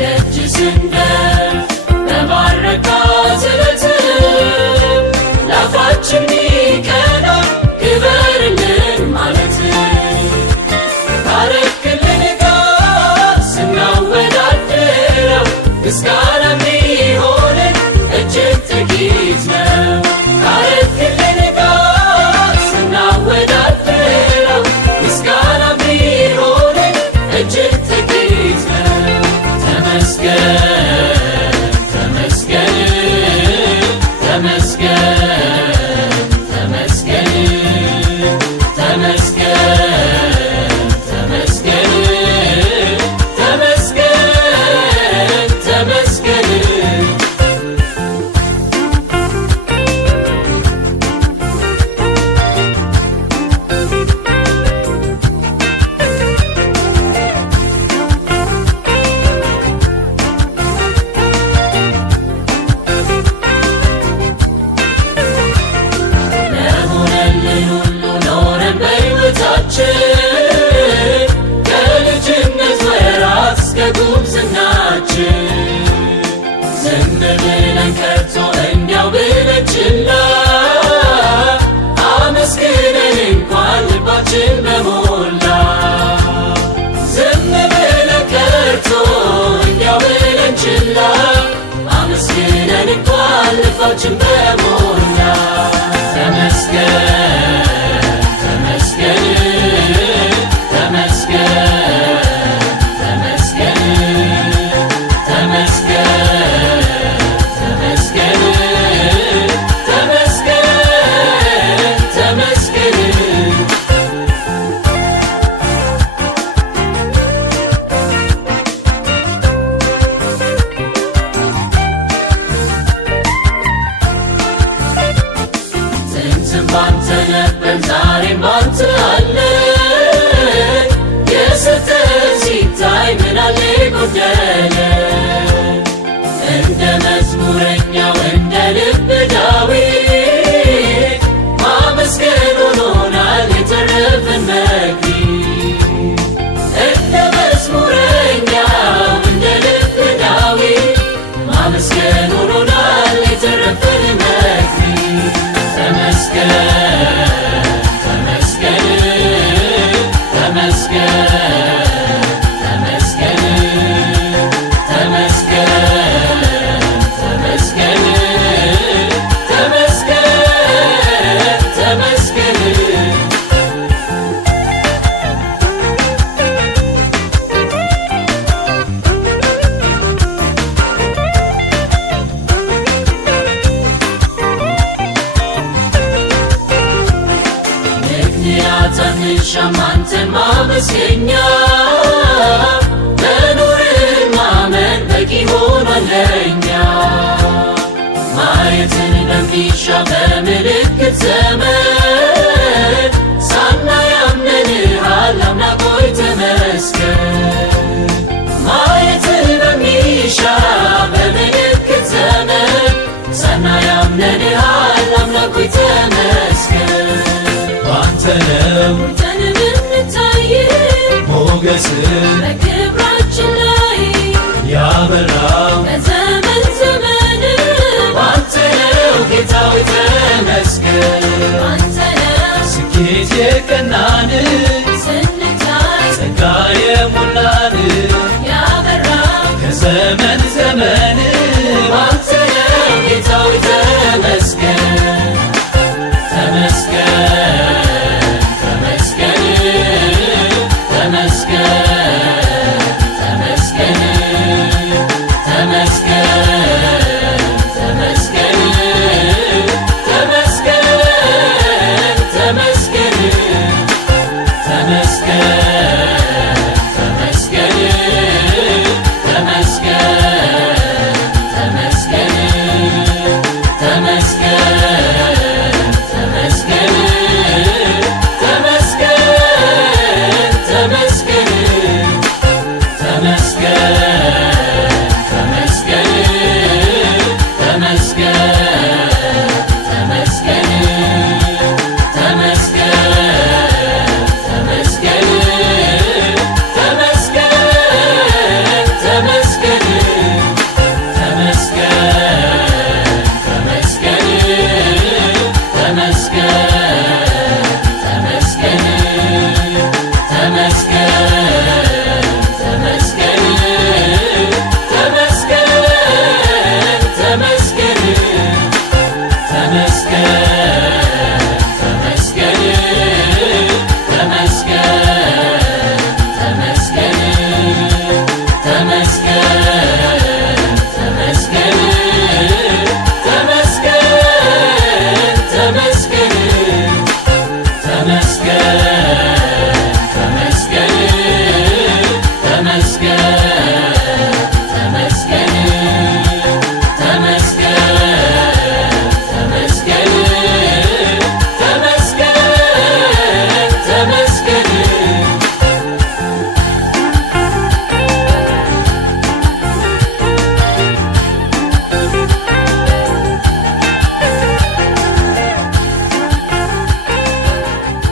ከደጅ ስንደርስ በባረካት ዕለት ላፋችን ሚቀና ክበርልን ማለት ካረክልን ጋር ስናወዳድረው ምስጋና ሚሆንን እጅግ ጥቂት ነው። ካረክልን ጋር ስናወዳድረው ምስጋና ሚሆንን እጅግ ጥቂት ነው። ተመስገን ተመስገን ተመስገን ተመስገን ተመስገን ተመስገን ተመስገን ተመስገን ከልጅነት ወራት እስከ ጉብዝናችን ዝም ብለን ከቶ እንዲያው ብለን ችላ አመስግነን እንኳን ልባችን በሞላ ዝም ብለን ከቶ እንዲያው ብለን ችላ አመስግነን እንኳን ልባችን በሞላ ተመስገን ተመስገን ተመስገን ተመስገን ተመስገን ተመስገን ተመስገን ጥንትም ባንተ ነበር ዛሬም ባንተ አለን የሰጠን ሲታይ ምናለ ጎደለ እንደ መዝሙረኛው እንደ ልብ ዳዊት ማመስገን ሆኖናል የተረፈን መክሊት እንደ መዝሙረኛው እንደ ልብ ዳዊት ማመስገን ሆኖናል የተረፈን መክሊት ተመስገን ተመስገን ተመስገን ተመስገን ተመስገን ተመስገን ተመስገን ተመስገን ምክንያት አንሻም አንተን ማመስገኛ መኖርን ማመን በቂ ሆኗል ለእኛ ማየትን በሚሻ በምልክት ዘመን ሳናይ አምነንሃል አምላክ ሆይ ተመስገን ማየትን በሚሻ በምልክት ዘመን ሳናይ አምነንሃል አምላክ ሆይ ተመስገን ባንተ ነው የምንታይ ሞገስ በክብራችን ላይ ያበራው በዘመን ዘመን ባንተ ነው ጌታ ሆይ ተመስገን ባንተ ነው ስኬት የቀናን ስንታይ ጸጋ የሞላን ያበራው ከዘመን